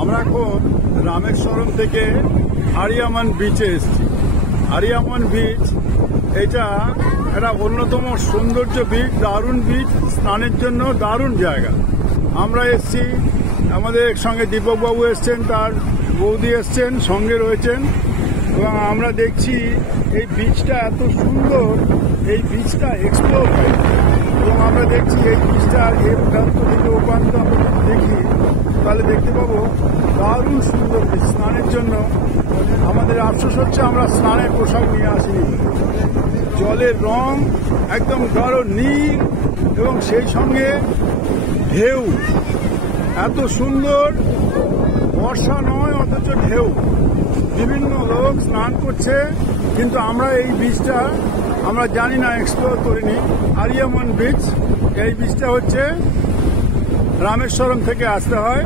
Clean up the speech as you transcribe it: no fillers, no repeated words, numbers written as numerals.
আমরা এখন রামেশ্বরম থেকে আরিয়ামান বিচে এসেছি। আরিয়ামান বিচ এটা একটা অন্যতম সৌন্দর্য বিচ, দারুণ বিচ, স্নানের জন্য দারুণ জায়গা। আমরা এসেছি, আমাদের সঙ্গে দীপকবাবু এসছেন, তার বৌদি এসছেন, সঙ্গে রয়েছেন, এবং আমরা দেখছি এই বিচটা এত সুন্দর, এই বিচটা এক্সপ্লোর হয়। এবং আমরা দেখছি এই বিচটার এই প্রান্ত থেকে ও প্রান্ত আমরা দেখি, তাহলে দেখতে পাবো দারুণ সুন্দর বিচ। স্নানের জন্য আমাদের আফসোস হচ্ছে আমরা স্নানের পোশাক নিয়ে আসিনি। জলের রং একদম গাঢ় নীল এবং সেই সঙ্গে ঢেউ এত সুন্দর, বর্ষা নয় অথচ ঢেউ। বিভিন্ন লোক স্নান করছে, কিন্তু আমরা এই বিচটা আমরা জানি না, এক্সপ্লোর করিনি। আরিয়ামান বিচ, এই বিচটা হচ্ছে রামেশ্বরম থেকে আসতে হয়।